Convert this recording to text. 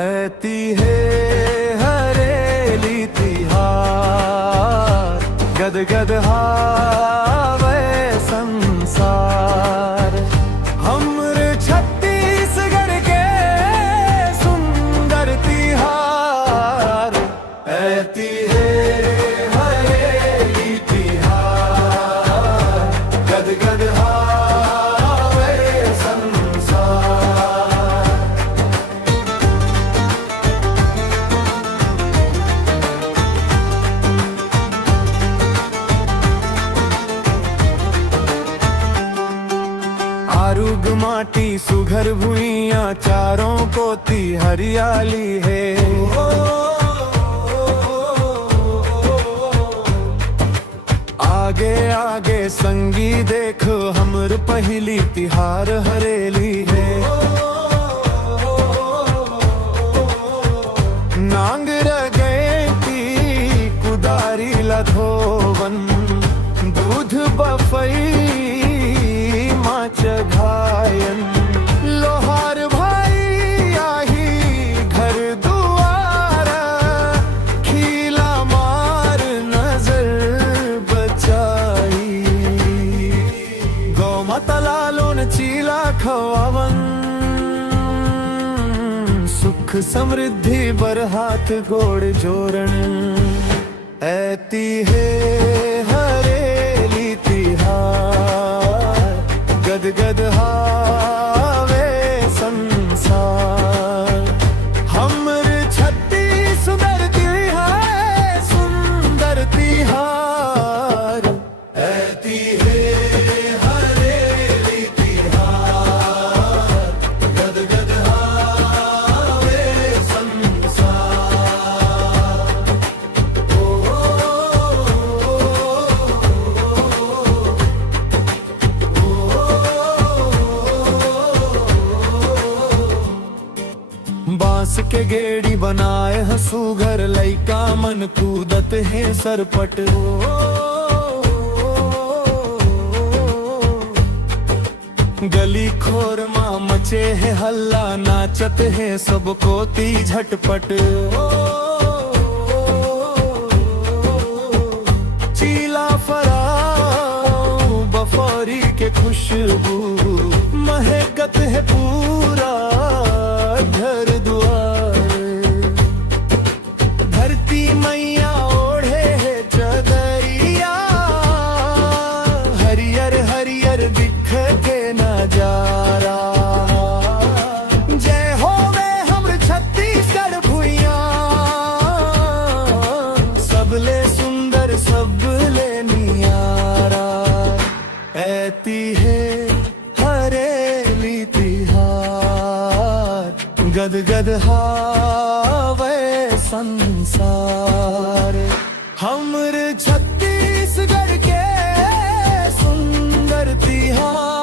ऐती है हरेली तिहार, गदगद हावे संसार। हमरे छत्तीसगढ़ के सुंदर तिहार, ऐती है हरेली तिहार, गदगद हावे संसार। आरुग माटी सुघर भुइयां, चारों कोती हरियाली है। आगे आगे संगी देखो, हमर पहली तिहार हरेली है। नांग रगेती कुदारी लधोवन, दूध बफई माच घायन। लोहार भाई आही घर दुआरा, खीला मार नजर बचाई। गौ माता लालोन चीला खवावन, सुख समृद्धि बर हाथ गोड़ जोड़न। ऐती है हरेली तिहार, गदगद हावे संसार। हमर छत्तीसगढ़ तिहार सुंदर तिहार, ऐती है हरेली तिहार, गदगद हावे संसार। बांस के गेड़ी बनाए हसूघर, लइका मन कूदत है सरपट। गली खोर माँ मचे है हल्ला, नाचत है सब कोती झटपट। चीला फराऊ बफौरी के खुशबू, महकत है पूरा घर दुआर। धरती मैया ओढ़े है चदरिया, हरियर हरियर बिखर के नजारा। जय हो वे हमर छत्तीसगढ़ भुइयां, सबले सुंदर सबले नियारा। ऐती है हरेली तिहार, गदगद हावे संसार। हमर छत्तीसगढ़ के सुंदर तिहार।